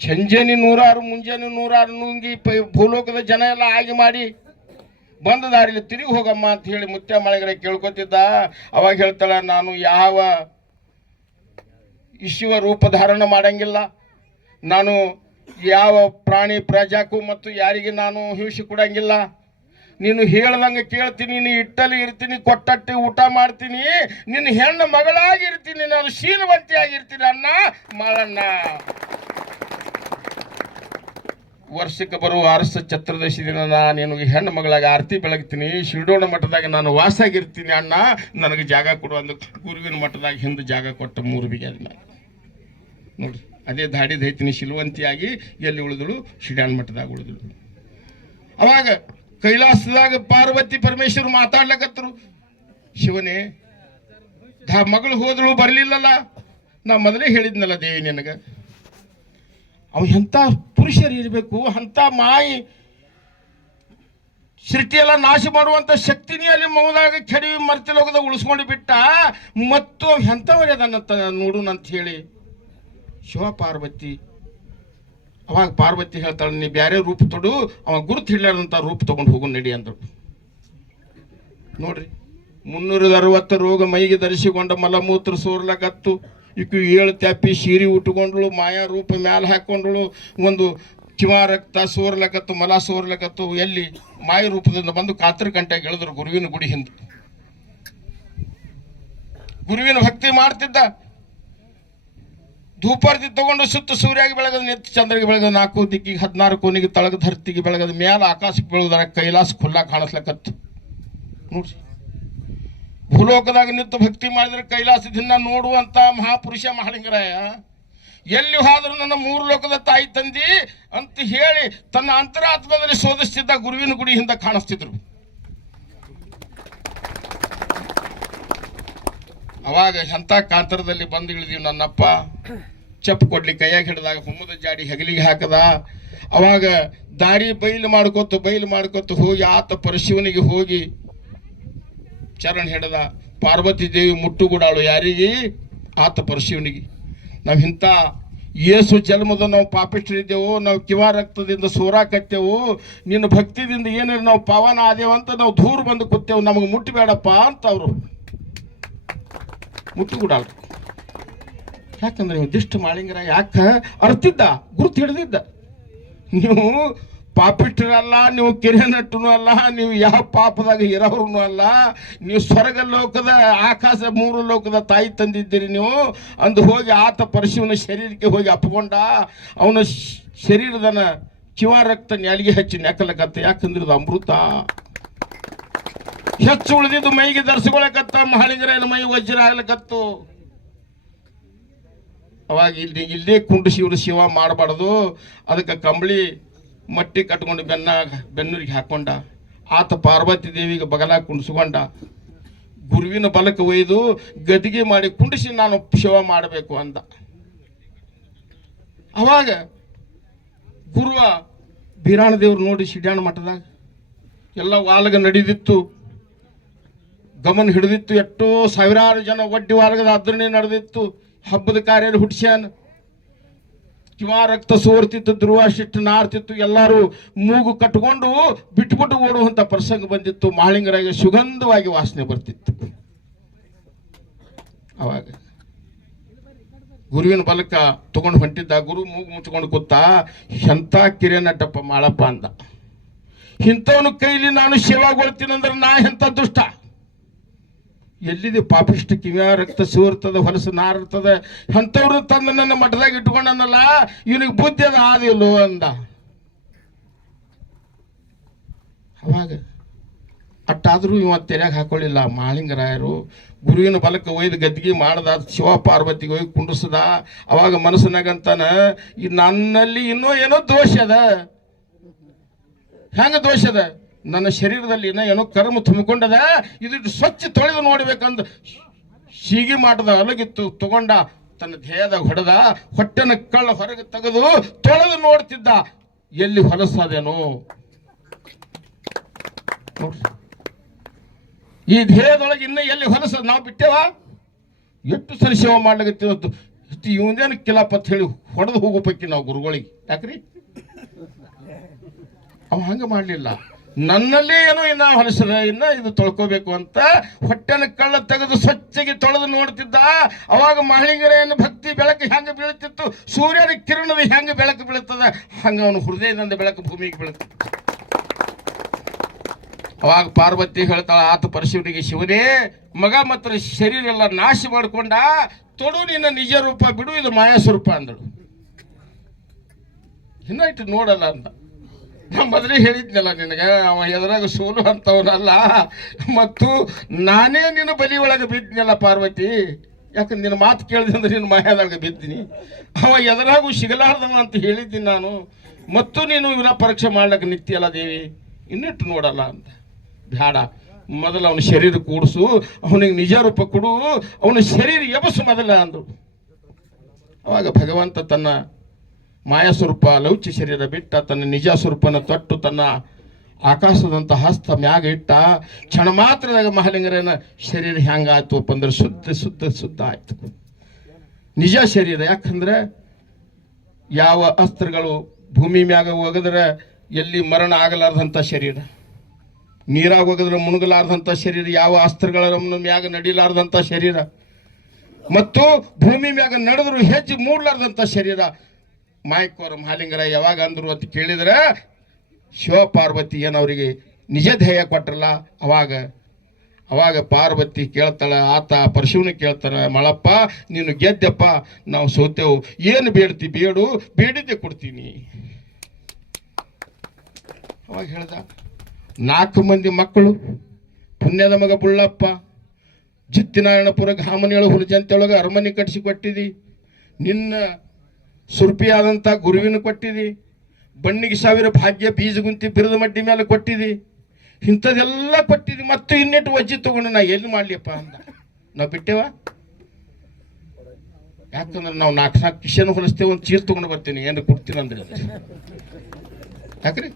ಸಂಜೆನಿ ನೂರಾರು, ಮುಂಜಾನೆ ನೂರಾರು ನುಂಗಿ ಭೂಲೋಕದ ಜನ ಎಲ್ಲ ಆಗಿ ಮಾಡಿ. ಬಂದ ದಾರಿಲಿ ತಿರುಗಿ ಹೋಗಮ್ಮ ಅಂತ ಹೇಳಿ ಮುತ್ಯ ಮಳೆಗರೆ ಕೇಳ್ಕೊತಿದ್ದ. ಅವಾಗ ಹೇಳ್ತಾಳ, ನಾನು ಯಾವ ಇಶಿವ ರೂಪ ಧಾರಣ ಮಾಡಂಗಿಲ್ಲ. ನಾನು ಯಾವ ಪ್ರಾಣಿ ಪ್ರಜಾಕು ಮತ್ತು ಯಾರಿಗೆ ನಾನು ಹಿಂಸೆ ಕೊಡಂಗಿಲ್ಲ. ನೀನು ಹೇಳ್ದಂಗೆ ಕೇಳ್ತೀನಿ, ನೀನು ಇಟ್ಟಲ್ಲಿ ಇರ್ತೀನಿ, ಕೊಟ್ಟಟ್ಟಿ ಊಟ ಮಾಡ್ತೀನಿ. ನಿನ್ನ ಹೆಣ್ಣು ಮಗಳಾಗಿರ್ತೀನಿ, ನಾನು ಶೀಲವಂತಿಯಾಗಿರ್ತೀನಿ ಅಣ್ಣ ಮಾಡಣ್ಣ ವರ್ಷಕ್ಕೆ ಬರುವ ಅರಸ ಚತುರ್ದಶಿ ದಿನ ನಾನು ನಿನಗೆ ಹೆಣ್ಣು ಮಗಳಾಗಿ ಆರತಿ ಬೆಳಗ್ತೀನಿ. ಶಿರಡೋಣ ಮಠದಾಗ ನಾನು ವಾಸಾಗಿರ್ತೀನಿ ಅಣ್ಣ. ನನಗೆ ಜಾಗ ಕೊಡು ಅಂದ ಗುರುವಿನ ಮಠದಾಗ ಹಿಂದೆ ಜಾಗ ಕೊಟ್ಟ ಮೂರು ಬಿಗೆ ಮೇಲೆ ನೋಡ್ರಿ, ಅದೇ ದಾಡಿ ದೈತಿನಿ ಶಿಲ್ವಂತಿಯಾಗಿ ಎಲ್ಲಿ ಉಳಿದಳು? ಶಿಡಾನ್ ಮಠದಾಗ ಉಳಿದಳು. ಅವಾಗ ಕೈಲಾಸದಾಗ ಪಾರ್ವತಿ ಪರಮೇಶ್ವರ್ ಮಾತಾಡ್ಲಕತ್ತರು. ಶಿವನೇ ಮಗಳು ಹೋದಳು, ಬರಲಿಲ್ಲಲ್ಲ? ನಾ ಮೊದಲೇ ಹೇಳಿದ್ನಲ್ಲ ದೇವಿ ನಿನಗೆ. ಅವ ಎಂಥ ಪುರುಷರು ಇರಬೇಕು, ಅಂಥ ಮಾಯಿ ಸೃಷ್ಟಿಯೆಲ್ಲ ನಾಶ ಮಾಡುವಂಥ ಶಕ್ತಿನೇ ಅಲ್ಲಿ ಮಗದಾಗ ಕೆಡಿ ಮರ್ತಿ ಲೋಕದ ಉಳಿಸ್ಕೊಂಡು ಬಿಟ್ಟ ಮತ್ತು ಎಂಥವರದನ್ನಂತ ನೋಡುನ್ ಅಂತ ಹೇಳಿ ಶಿವ ಪಾರ್ವತಿ. ಅವಾಗ ಪಾರ್ವತಿ ಹೇಳ್ತಾಳೆ, ನೀ ಬ್ಯಾರೆ ರೂಪ ತೊಡು, ಅವ ಗುರುತು ಹಿಡ್ಲಾರ್ದಂಥ ರೂಪ ತೊಗೊಂಡು ಹೋಗು, ನಡಿ ಅಂದ್ರು ನೋಡ್ರಿ ಮುನ್ನೂರದ ಅರವತ್ತು ರೋಗ ಮೈಗೆ ಧರಿಸಿಕೊಂಡ ಮಲಮೂತ್ರ ಸೋರ್ಲಕತ್ತು ಇಕ್ಕು ಏಳು ತ್ಯಾಪಿ ಸೀರೆ ಉಟ್ಕೊಂಡ್ಳು, ಮಾಯಾ ರೂಪ ಮ್ಯಾಲ ಹಾಕೊಂಡಳು, ಒಂದು ಕಿವ ರಕ್ತ ಸೋರ್ಲಕತ್ತು ಮಲ ಸೋರ್ಲಕತ್ತು ಎಲ್ಲಿ ಮಾಯ ರೂಪದಿಂದ ಬಂದು ಕಾತ್ರ ಗಂಟೆಗೆ ಎಳೆದ್ರು ಗುರುವಿನ ಗುಡಿ ಹಿಂದೆ. ಗುರುವಿನ ಭಕ್ತಿ ಮಾಡ್ತಿದ್ದ. ಧೂಪಾರ್ತಿ ತಗೊಂಡು ಸುತ್ತ ಸೂರ್ಯಾಗಿ ಬೆಳಗದ ನೆತ್ತ ಚಂದ್ರಗೆ ಬೆಳಗದ ನಾಲ್ಕು ದಿಕ್ಕಿಗೆ ಹದಿನಾರು ಕೋನಿಗೆ ತಳಗ ಧರ್ತಿಗೆ ಬೆಳಗದ ಮ್ಯಾಲ ಆಕಾಶಕ್ಕೆ ಬೆಳಗದ ಕೈಲಾಸ ಖುಲ್ಲಾ ಕಾಣಿಸ್ಲಕತ್ತು. ನೋಡ್ರಿ. ಭೂಲೋಕದಾಗ ನಿಂತು ಭಕ್ತಿ ಮಾಡಿದ್ರೆ ಕೈಲಾಸದಿಂದ ನೋಡುವಂತ ಮಹಾಪುರುಷ ಮಹಾಲಿಂಗರಾಯ. ಎಲ್ಲಿ ಹಾದ್ರೂ ನನ್ನ ಮೂರು ಲೋಕದ ತಾಯಿ ತಂದಿ ಅಂತ ಹೇಳಿ ತನ್ನ ಅಂತರಾತ್ಮದಲ್ಲಿ ಶೋಧಿಸ್ತಿದ್ದ ಗುರುವಿನ ಗುಡಿ ಹಿಂದೆ ಕಾಣಿಸ್ತಿದ್ರು. ಅವಾಗ ಎಂಥ ಕಾಂತರದಲ್ಲಿ ಬಂದು ಇಳಿದೀವಿ ನನ್ನಪ್ಪ. ಚಪ್ ಕೊಡ್ಲಿ ಕೈಯಾಗಿ ಹಿಡಿದಾಗ ಹುಮ್ಮದ ಜಾಡಿ ಹೆಗಲಿಗೆ ಹಾಕದ. ಅವಾಗ ದಾರಿ ಬೈಲು ಮಾಡ್ಕೊತ ಬೈಲು ಮಾಡ್ಕೊತ ಹೋಗಿ ಆತ ಪರಶಿವನಿಗೆ ಹೋಗಿ ಚರಣ ಹಿಡದ ಪಾರ್ವತಿ ದೇವಿ ಮುಟ್ಟುಗುಡಾಳು ಯಾರಿಗೆ? ಆತ ಪರಶಿವನಿಗೆ. ನಾವು ಇಂಥ ಯೇಸು ಜನ್ಮದ ನಾವು ಪಾಪಿಷ್ಠರಿದ್ದೆವು, ನಾವು ಕಿವ ರಕ್ತದಿಂದ ಸೋರಾಕತ್ತೇವು ನಿನ್ನ ಭಕ್ತಿದಿಂದ ಏನಾರು ನಾವು ಪಾವನ ಆದೇವು ಅಂತ ನಾವು ದೂರ ಬಂದು ಕೂತೇವು, ನಮಗೆ ಮುಟ್ಟಬೇಡಪ್ಪ ಅಂತ ಅವರು ಮುಟ್ಟುಗುಡಾಳು. ಯಾಕಂದ್ರೆ ನೀವು ದಿಷ್ಟು ಮಾಳಿಂಗರ ಯಾಕ ಅರ್ತಿದ್ದ, ಗುರುತು ಹಿಡಿದಿದ್ದ. ನೀವು ಪಾಪಿಷ್ಠರಲ್ಲ, ನೀವು ಕಿರಿಯನಟ್ಟನು ಅಲ್ಲ, ನೀವು ಯಾವ ಪಾಪದಾಗ ಇರೋರು ಅಲ್ಲ. ನೀವು ಸ್ವರ್ಗ ಲೋಕದ, ಆಕಾಶ ಮೂರು ಲೋಕದ ತಾಯಿ ತಂದಿದ್ದೀರಿ ನೀವು. ಅಂದು ಹೋಗಿ ಆತ ಪರಶುವಿನ ಶರೀರಕ್ಕೆ ಹೋಗಿ ಅಪ್ಕೊಂಡ ಅವನ ಶರೀರದನ ಕಿವ ರಕ್ತ ನೆಲಿಗೆ ಹಚ್ಚಿ ನೆಕ್ಕಲಕತ್ತ. ಯಾಕಂದ್ರೆ ಇದು ಅಮೃತ. ಹೆಚ್ಚು ಉಳಿದಿದ್ದು ಮೈಗೆ ಧರಿಸ್ಕೊಳಕತ್ತ ಮಹಾಲಿಂಗರೇನು ಮೈ ವಜ್ರ ಆಗ್ಲಕತ್ತು. ಅವಾಗ ಇಲ್ಲಿ ಇಲ್ಲೇ ಕುಂಡು ಶಿವರು ಶಿವ ಮಾಡಬಾರ್ದು. ಅದಕ್ಕೆ ಕಂಬಳಿ ಮಟ್ಟಿ ಕಟ್ಕೊಂಡು ಬೆನ್ನ, ಬೆನ್ನೂರಿಗೆ ಹಾಕೊಂಡ. ಆತ ಪಾರ್ವತಿ ದೇವಿಗೆ ಬಗಲ ಕುಣಿಸ್ಕೊಂಡ. ಗುರುವಿನ ಬಲಕ್ಕೆ ಒಯ್ದು ಗದಿಗೆ ಮಾಡಿ ಕುಂಡಿಸಿ ನಾನು ಶಿವ ಮಾಡಬೇಕು ಅಂದ. ಅವಾಗ ಗುರುವ ಬೀರಾಣ ದೇವ್ರು ನೋಡಿ ಸಿಡ್ಯಾಣ ಮಠದಾಗ ಎಲ್ಲ ವಾಲ್ಗ ನಡೆದಿತ್ತು. ಗಮನ ಹಿಡಿದಿತ್ತು. ಎಷ್ಟೋ ಸಾವಿರಾರು ಜನ ಒಡ್ಡಿ ವಾಲ್ಗದ ಆಚರಣೆ ನಡೆದಿತ್ತು. ಹಬ್ಬದ ಕಾರ್ಯ ಹುಡ್ಸ್ಯಾನ ಕಿವ ರಕ್ತ ಸೋರ್ತಿತ್ತು ಧ್ರುವಾಶಿಟ್ಟು ನಾರ್ತಿತ್ತು, ಎಲ್ಲರೂ ಮೂಗು ಕಟ್ಕೊಂಡು ಬಿಟ್ಬಿಟ್ಟು ಓಡುವಂತ ಪ್ರಸಂಗ ಬಂದಿತ್ತು. ಮಾಳಿಂಗರಾಗ ಸುಗಂಧವಾಗಿ ವಾಸನೆ ಬರ್ತಿತ್ತು. ಅವಾಗ ಗುರುವಿನ ಬಲಕ ತಗೊಂಡು ಹೊಂಟಿದ್ದ ಗುರು ಮೂಗು ಮುಚ್ಕೊಂಡು ಕೂತ, ಎಂಥ ಕಿರಿಯ ನಟಪ್ಪ ಮಾಳಪ್ಪ ಅಂದ. ಇಂಥವನು ಕೈಲಿ ನಾನು ಸೇವಾಗೊಳ್ತೀನಂದ್ರೆ ನಾ ಎಂಥ ದುಷ್ಟ? ಎಲ್ಲಿದೆ ಪಾಪಿಷ್ಟ ಕಿವಿಯ ರಕ್ತ ಸೂರ್ತದ ಹೊಲಸು ನಾರ್ತದ ಅಂಥವ್ರು ತಂದು ನನ್ನ ಮಠದಾಗ ಇಟ್ಕೊಂಡನಲ್ಲ ಇವನಿಗೆ ಬುದ್ಧಿ ಅದ ಆದಿಲ್ಲೋ ಅಂದ. ಅವಾಗ ಅಟ್ಟಾದ್ರೂ ಇವ ತೆರೆಯಾಗ ಹಾಕೊಳ್ಳಿಲ್ಲ. ಮಾಳಿಂಗರಾಯರು ಗುರುವಿನ ಬಲಕ್ಕೆ ಒಯ್ದು ಗದ್ದಿಗೆ ಮಾಡ್ದ ಶಿವ ಪಾರ್ವತಿಗೆ ಹೋಗಿ ಕುಂಡಿಸ್ದ ಅವಾಗ ಮನಸ್ಸಿನಾಗಂತಾನ ನನ್ನಲ್ಲಿ ಇನ್ನೂ ಏನೋ ದೋಷ ಅದ. ಹೆಂಗ ದೋಷ ಅದ? ನನ್ನ ಶರೀರದಲ್ಲಿ ಏನೋ ಕರ್ಮ ತುಂಬಿಕೊಂಡದ ಇದು ಸ್ವಚ್ಛ ತೊಳೆದು ನೋಡ್ಬೇಕಂದ ಶೀಗಿ ಮಾಡದ ಅಲಗಿತ್ತು ತಗೊಂಡ, ತನ್ನ ದೇಹದಾಗ ಹೊಡೆದ, ಹೊಟ್ಟೆನ ಕಳ್ಳ ಹೊರಗೆ ತೆಗೆದು ತೊಳೆದು ನೋಡ್ತಿದ್ದ. ಎಲ್ಲಿ ಹೊಲಸಾದೇನು ಈ ದೇಹದೊಳಗೆ ಇನ್ನೂ ಎಲ್ಲಿ ಹೊಲಸ? ನಾವು ಬಿಟ್ಟೇವ? ಎಷ್ಟು ಸರಿ ಸೇವೆ ಮಾಡ್ಲಿಕತ್ತೀವತ್ತು ಇವಂದೇನು ಕಿಲಾಪತ್ ಹೇಳಿ ಹೊಡೆದು ಹೋಗಬೇಕಿ ನಾವು ಗುರುಗಳಿಗೆ. ಯಾಕ್ರಿ? ಅವ ಹಂಗೆ ಮಾಡಲಿಲ್ಲ. ನನ್ನಲ್ಲಿ ಏನೋ ಇನ್ನ ಹೊಲಸದ, ಇನ್ನ ಇದು ತೊಳ್ಕೋಬೇಕು ಅಂತ ಹೊಟ್ಟೆನ ಕಳ್ಳ ತೆಗೆದು ಸ್ವಚ್ಛಗೆ ತೊಳೆದು ನೋಡ್ತಿದ್ದ. ಅವಾಗ ಮಹಳಿಗೆರೆಯನ್ನು ಭಕ್ತಿ ಬೆಳಕು ಹೆಂಗೆ ಬೀಳುತ್ತಿತ್ತು ಸೂರ್ಯನ ಕಿರಣದ ಹೆಂಗೆ ಬೆಳಕು ಬೀಳುತ್ತದ ಹಂಗೆ ಅವನು ಹೃದಯದಿಂದ ಬೆಳಕು ಭೂಮಿಗೆ ಬೀಳುತ್ತೆ ಅವಾಗ ಪಾರ್ವತಿ ಹೇಳ್ತಾಳ, ಆತ ಪರಶಿವನಿಗೆ ಶಿವನೇ, ಮಗ ಮಾತ್ರ ಶರೀರ ಎಲ್ಲ ನಾಶ ಮಾಡಿಕೊಂಡ, ತೊಡು ನಿನ್ನ ನಿಜ ರೂಪ, ಬಿಡು, ಇದು ಮಾಯಾ ಸ್ವರೂಪ ಅಂದಳು. ಇನ್ನ ಇಟ್ಟು ನೋಡಲ್ಲ ಅಂತ. ನಾ ಮೊದಲೇ ಹೇಳಿದ್ನಲ್ಲ ನಿನಗೆ, ಅವ ಎದುರಾಗ ಸೋಲು ಅಂತವನಲ್ಲ. ಮತ್ತು ನಾನೇ ನಿನ್ನ ಬಲಿ ಒಳಗೆ ಬಿದ್ನಲ್ಲ ಪಾರ್ವತಿ. ಯಾಕಂದ್ರೆ ನಿನ್ನ ಮಾತು ಕೇಳಿದೆ ಅಂದ್ರೆ ನಿನ್ನ ಮಾಯದೊಳಗೆ ಬಿದ್ದೀನಿ. ಅವ ಎದುರಾಗೂ ಸಿಗಲಾರ್ದವ ಅಂತ ಹೇಳಿದ್ದೀನಿ ನಾನು. ಮತ್ತು ನೀನು ಇವನ ಪರೀಕ್ಷೆ ಮಾಡ್ಲಿಕ್ಕೆ ನಿತ್ಯಲ್ಲ ದೇವಿ. ಇನ್ನಿಟ್ಟು ನೋಡಲ್ಲ ಅಂತ. ಬೇಡ ಮೊದಲು ಅವನ ಶರೀರ ಕೂಡಿಸು, ಅವನಿಗೆ ನಿಜ ರೂಪ ಕೊಡು, ಅವನ ಶರೀರ ಎಬಸು ಮೊದಲ ಅಂದರು ಅವಾಗ ಭಗವಂತ ತನ್ನ ಮಾಯ ಸ್ವರೂಪ ಲೌಚಿ ಶರೀರ ಬಿಟ್ಟ ತನ್ನ ನಿಜ ಸ್ವರೂಪನ ತೊಟ್ಟು ತನ್ನ ಆಕಾಶದಂಥ ಹಸ್ತ ಮ್ಯಾಗ ಇಟ್ಟ ಕ್ಷಣ ಮಾತ್ರದಾಗ ಮಹಾಲಿಂಗರನ ಶರೀರ ಹೆಂಗಾಯ್ತು ಅಂದ್ರೆ ಶುದ್ಧ ಸುದ್ದ ಶುದ್ಧ ಆಯ್ತು. ನಿಜ ಶರೀರ ಯಾಕಂದ್ರೆ ಯಾವ ಅಸ್ತ್ರಗಳು ಭೂಮಿ ಮ್ಯಾಗ ಒಗದ್ರೆ ಎಲ್ಲಿ ಮರಣ ಆಗಲಾರ್ದಂಥ ಶರೀರ. ನೀರಾಗ ಹೋಗಿದ್ರೆ ಮುಣುಗಲಾರ್ದಂಥ ಶರೀರ, ಯಾವ ಅಸ್ತ್ರಗಳ ಮ್ಯಾಗ ನಡಿಲಾರ್ದಂಥ ಶರೀರ. ಮತ್ತು ಭೂಮಿ ಮ್ಯಾಗ ನಡೆದ್ರು ಹೆಜ್ಜೆ ಮೂಡ್ಲಾರ್ದಂಥ ಶರೀರ. ಮಾಯ್ಕೋರ ಮಹಾಲಿಂಗರ ಯಾವಾಗ ಅಂದ್ರು ಅಂತ ಕೇಳಿದ್ರೆ, ಶಿವಪಾರ್ವತಿ ಏನು ಅವರಿಗೆ ನಿಜ ಧ್ಯೇಯ ಕೊಟ್ರಲ್ಲ, ಅವಾಗ ಅವಾಗ ಪಾರ್ವತಿ ಕೇಳ್ತಾಳೆ, ಆತ ಪರಶುವನ ಕೇಳ್ತಾನ, ಮಳಪ್ಪ, ನೀನು ಗೆದ್ದಪ್ಪ, ನಾವು ಸೋತೆವು. ಏನು ಬೇಡ್ತಿ, ಬೇಡು, ಬೇಡಿದ್ದೆ ಕೊಡ್ತೀನಿ. ಅವಾಗ ಹೇಳ್ದ, ನಾಲ್ಕು ಮಂದಿ ಮಕ್ಕಳು, ಪುಣ್ಯದ ಮಗ ಬುಳ್ಳಪ್ಪ, ಜಿತ್ತಿನಾರಾಯಣಪುರ ಘಾಮನಿಯಳು ಹುಲಜಂತೆಯೊಳಗೆ ಅರಮನೆ ಕಟ್ಟಿಸಿ ಕೊಟ್ಟಿದಿ. ನಿನ್ನ ಸುರ್ಪಿಯಾದಂಥ ಗುರುವಿನ ಕೊಟ್ಟಿದಿ. ಬಣ್ಣಿಗೆ ಸಾವಿರ ಭಾಗ್ಯ ಬೀಜ ಗುಂತಿ ಬಿರುದ ಮಡ್ಡಿ ಮೇಲೆ ಕೊಟ್ಟಿದಿ. ಇಂಥದ್ದೆಲ್ಲ ಕೊಟ್ಟಿದಿ, ಮತ್ತು ಇನ್ನೆಟ್ಟು ವಜ್ಜಿ ತಗೊಂಡು ನಾ ಎಲ್ಲಿ ಮಾಡಲಿಯಪ್ಪ ಅಂದ. ನಾವು ಬಿಟ್ಟೆವ? ಯಾಕಂದ್ರೆ ನಾವು ನಾಲ್ಕು ನಾಲ್ಕು ಕಿಶನ್ ಹೊಲಿಸ್ತೇವೆ ಒಂದು ಚೀರ್ ತಗೊಂಡು ಬರ್ತೀನಿ, ಏನು ಕೊಡ್ತೀನಿ ಅಂದ್ರೆ ಅದು. ಯಾಕ್ರಿ?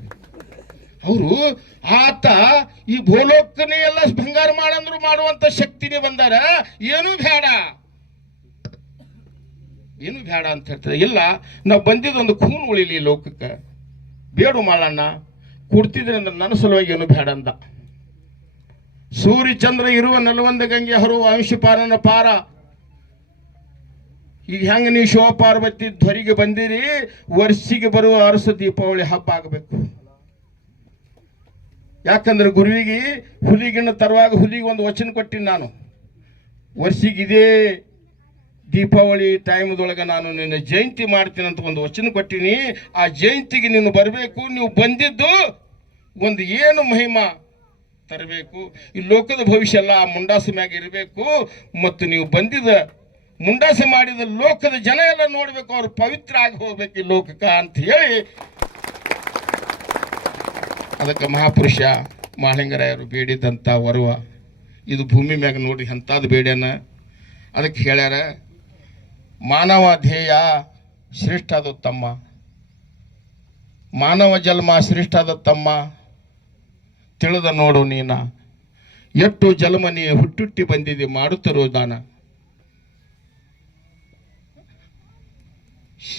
ಅವರು ಆತ ಈ ಭೂಲೋಕನೇ ಎಲ್ಲ ಭಂಗಾರ ಮಾಡಂದ್ರು ಮಾಡುವಂತ ಶಕ್ತಿನೇ ಬಂದಾರ. ಏನೂ ಬೇಡ. ಏನು ಬೇಡ ಅಂತ ಹೇಳ್ತದೆ. ಇಲ್ಲ, ನಾವು ಬಂದಿದ್ದೊಂದು ಖೂನ್ ಉಳಿಲಿ ಲೋಕಕ್ಕೆ. ಬೇಡು ಮಾಳಣ್ಣ ಕೊಡ್ತಿದ್ರೆ ನನ್ನ ಸಲುವಾಗಿ ಏನು ಬೇಡ ಅಂದ. ಸೂರ್ಯ ಚಂದ್ರ ಇರುವ ನಲವಂದ ಗಂಗೆ ಹರುವ ಅಂಶಪಾರನ ಪಾರ. ಈಗ ಹೆಂಗ ನೀವು ಶಿವ ಪಾರ್ವತಿ ಧ್ವರಿಗೆ ಬಂದಿರಿ, ವರ್ಷಿಗೆ ಬರುವ ಅರಸ ದೀಪಾವಳಿ ಹಬ್ಬ ಆಗಬೇಕು. ಯಾಕಂದ್ರೆ ಗುರುವಿಗೆ ಹುಲಿಗಿನ ತರುವಾಗ ಹುಲಿಗೆ ಒಂದು ವಚನ ಕೊಟ್ಟಿನಿ ನಾನು. ವರ್ಷಿಗೆ ಇದೇ ದೀಪಾವಳಿ ಟೈಮ್ದೊಳಗೆ ನಾನು ನಿನ್ನ ಜಯಂತಿ ಮಾಡ್ತೀನಿ ಅಂತ ಒಂದು ವಚನ ಕೊಟ್ಟಿನಿ. ಆ ಜಯಂತಿಗೆ ನೀನು ಬರಬೇಕು, ನೀವು ಬಂದಿದ್ದು ಒಂದು ಏನು ಮಹಿಮಾ ತರಬೇಕು. ಈ ಲೋಕದ ಭವಿಷ್ಯ ಎಲ್ಲ ಆ ಮುಂಡಾಸ ಮ್ಯಾಗ ಇರಬೇಕು. ಮತ್ತು ನೀವು ಬಂದಿದ, ಮುಂಡಾಸ ಮಾಡಿದ ಲೋಕದ ಜನ ಎಲ್ಲ ನೋಡಬೇಕು, ಅವ್ರು ಪವಿತ್ರ ಆಗಿ ಹೋಗ್ಬೇಕು ಈ ಲೋಕಕ್ಕೆ ಅಂತ ಹೇಳಿ. ಅದಕ್ಕೆ ಮಹಾಪುರುಷ ಮಾಳಿಂಗರಾಯರು ಬೇಡಿದಂಥ ವರವ, ಇದು ಭೂಮಿ ಮ್ಯಾಗ ನೋಡಿ ಎಂಥದ್ದು ಬೇಡ್ಯಾನ. ಅದಕ್ಕೆ ಹೇಳ್ಯಾರ ಮಾನವ ಧ್ಯೇಯ ಶ್ರೇಷ್ಠದು ತಮ್ಮ. ಮಾನವ ಜನ್ಮ ಶ್ರೇಷ್ಠದ ತಮ್ಮ. ತಿಳಿದ ನೋಡು ನೀನ. ಎಷ್ಟು ಜನ್ಮ ನೀ ಹುಟ್ಟುಟ್ಟಿ ಬಂದಿದೆ ಮಾಡುತ್ತಿರೋ ದಾನ.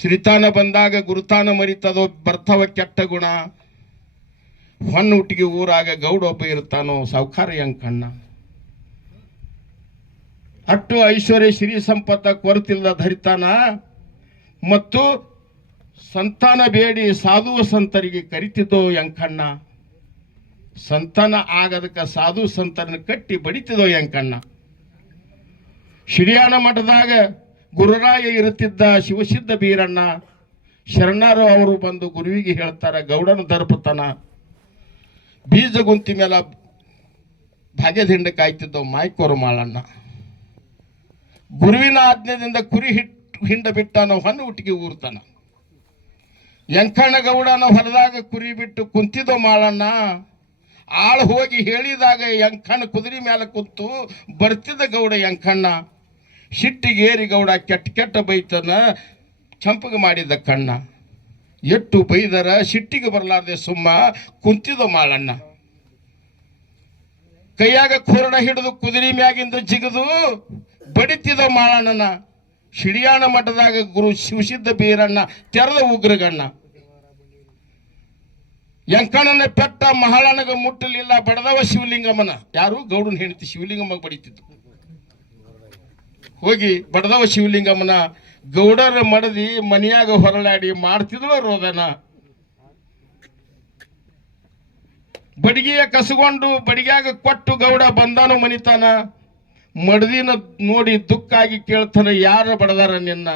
ಶ್ರೀತಾನ ಬಂದಾಗ ಗುರುತಾನ ಮರಿತದೋ ಬರ್ತವ ಕೆಟ್ಟ ಗುಣ. ಹೊನ್ನುಟ್ಟಿಗೆ ಊರಾಗ ಗೌಡ ಒಬ್ಬ ಇರ್ತಾನೋ ಸಾವುಕಾರ ಕಣ್ಣ ಅಟ್ಟು ಐಶ್ವರ್ಯ ಶ್ರೀ ಸಂಪತ್ತ ಕೊರತಿಲ್ಲದ ಧರಿತಾನ ಮತ್ತು ಸಂತಾನ ಬೇಡಿ ಸಾಧು ಸಂತರಿಗೆ ಕರಿತಿದ್ದೋ ಯಂಕಣ್ಣ ಸಂತಾನ ಆಗದಕ್ಕೆ ಸಾಧು ಸಂತರನ್ನು ಕಟ್ಟಿ ಬಡಿತಿದ್ದೋ ಯಂಕಣ್ಣ ಶಿರಿಯಾನ ಮಠದಾಗ ಗುರುರಾಯ ಇರುತ್ತಿದ್ದ ಶಿವಸಿದ್ಧ ಬೀರಣ್ಣ. ಶರಣರು ಅವರು ಬಂದು ಗುರುವಿಗೆ ಹೇಳ್ತಾರ, ಗೌಡನ ದರ್ಪತನ. ಬೀಜ ಗುಂತಿ ಮೇಲೆ ಭಾಗ್ಯದಿಂಡ ಕಾಯ್ತಿದ್ದೋ ಮಾಯ್ಕೋರು ಮಾಳಣ್ಣ. ಗುರುವಿನ ಆಜ್ಞೆಯಿಂದ ಕುರಿ ಹಿಟ್ಟು ಹಿಂಡ ಬಿಟ್ಟಾನ ಹೊನ್ನ ಹುಟ್ಟಿಗೆ ಊರ್ತಾನ. ಯಂಕಣ್ಣ ಗೌಡನ ಹೊಲದಾಗ ಕುರಿ ಬಿಟ್ಟು ಕುಂತಿದ್ದೋ ಮಾಳಣ್ಣ, ಆಳು ಹೋಗಿ ಹೇಳಿದಾಗ ಯಂಕಣ್ಣ ಕುದುರೆ ಮೇಲೆ ಕುಂತು ಬರ್ತಿದ್ದ ಗೌಡ ಯಂಕಣ್ಣ ಸಿಟ್ಟಿಗೇರಿ ಗೌಡ ಕೆಟ್ಟ ಕೆಟ್ಟ ಬೈತನ ಚಂಪಗೆ ಮಾಡಿದ್ದ ಕಣ್ಣ. ಎಟ್ಟು ಬೈದರ ಸಿಟ್ಟಿಗೆ ಬರಲಾರ್ದೆ ಸುಮ್ಮ ಕುಂತಿದ ಮಾಳಣ್ಣ. ಕೈಯಾಗ ಕೊರಡ ಹಿಡಿದು ಕುದುರೆ ಮ್ಯಾಗಿಂದ ಜಿಗಿದು ಬಡಿತಿದ ಮಾಳಣ್ಣನ ಶಿಡಿಯಾಣ ಮಠದಾಗ ಗುರು ಶಿವಸಿದ್ಧ ಬೀರಣ್ಣ ತೆರೆದ ಉಗ್ರಗಣ್ಣ. ಯಂಕಣ್ಣನ ಪೆಟ್ಟ ಮಹಾಳನಗ ಮುಟ್ಟಲಿಲ್ಲ, ಬಡದವ ಶಿವಲಿಂಗಮ್ಮನ. ಯಾರು? ಗೌಡನ ಹೆಂಡತಿ ಶಿವಲಿಂಗಮ್ಮ ಬಡಿತಿದ್ದು. ಹೋಗಿ ಬಡದವ ಶಿವಲಿಂಗಮ್ಮನ ಗೌಡರ ಮಡದಿ ಮನೆಯಾಗ ಹೊರಳಾಡಿ ಮಾಡ್ತಿದ್ರು ರೋದನ. ಬಡಿಗೆಯ ಕಸಗೊಂಡು ಬಡಿಗೆಯಾಗ ಕೊಟ್ಟು ಗೌಡ ಬಂದಾನು ಮನಿತಾನ. ಮಡದಿನ ನೋಡಿ ದುಃಖಾಗಿ ಕೇಳ್ತಾನೆ, ಯಾರು ಬಡದಾರ ನಿನ್ನ?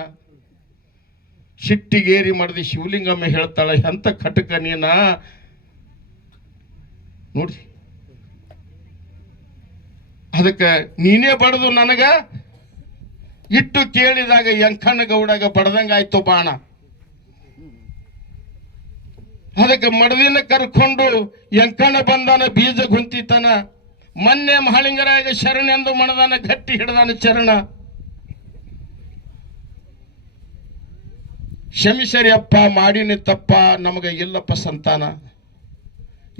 ಸಿಟ್ಟಿಗೇರಿ ಮಡದಿ ಶಿವಲಿಂಗಮ್ಮ ಹೇಳ್ತಾಳೆ, ಎಂತ ಕಟಕ ನೀನ? ನೋಡಿ. ಅದಕ್ಕೆ, ನೀನೇ ಬಡದು ನನಗ? ಇಟ್ಟು ಕೇಳಿದಾಗ ಗೌಡಗ ಬಡದಂಗಾಯ್ತು ಬಾಣ. ಅದಕ್ಕೆ ಮಡದಿನ ಕರ್ಕೊಂಡು ಯಂಕಣ್ಣ ಬಂದಾನ ಬೀಜ ಗುಂತಿತನ. ಮೊನ್ನೆ ಮಹಾಲಿಂಗರಾಗ ಶರಣೆಂದು ಮಣದಾನ ಗಟ್ಟಿ ಹಿಡ್ದಾನ ಚರಣ. ಕ್ಷಮಿಸರಿ ಅಪ್ಪ ಮಾಡಿನಿ ತಪ್ಪ ನಮಗೆ ಇಲ್ಲಪ್ಪ ಸಂತಾನ.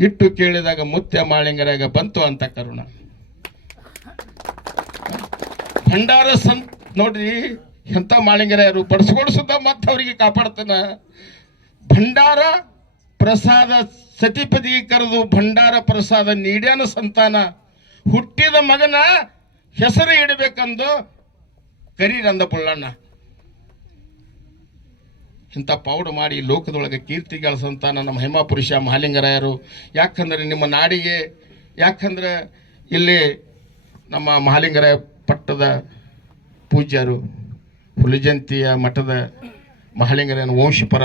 ಇಟ್ಟು ಕೇಳಿದಾಗ ಮುತ್ಯ ಮಾಳಿಂಗರಾಗ ಬಂತು ಅಂತ ಕರುಣ. ಭಂಡಾರ ಸಂತ್ ನೋಡ್ರಿ ಎಂಥ ಮಾಳಿಂಗರಾಯರು ಬಡಿಸ್ಕೊಡ್ಸುತ್ತ ಮತ್ತೆ ಅವರಿಗೆ ಕಾಪಾಡ್ತಾನ. ಭಂಡಾರ ಪ್ರಸಾದ ಸತಿಪದಿಗೆ ಕರೆದು ಭಂಡಾರ ಪ್ರಸಾದ ನೀಡ್ಯಾನ ಸಂತಾನ. ಹುಟ್ಟಿದ ಮಗನ ಹೆಸರು ಇಡಬೇಕಂದು ಕರೀರಂದ ಪುಳ್ಳಣ್ಣ ಇಂಥ ಪೌಡು ಮಾಡಿ ಲೋಕದೊಳಗೆ ಕೀರ್ತಿ ಗಳಿಸಂತ ನಮ್ಮ ಹೇಮಾಪುರುಷ ಮಹಾಲಿಂಗರಾಯರು, ಯಾಕಂದ್ರೆ ನಿಮ್ಮ ನಾಡಿಗೆ, ಯಾಕಂದ್ರೆ ಇಲ್ಲಿ ನಮ್ಮ ಮಹಾಲಿಂಗರಾಯ ಪಟ್ಟದ ಪೂಜ್ಯರು ಹುಲಿಜಂತಿಯ ಮಠದ ಮಹಾಲಿಂಗರಾಯನ ವಂಶ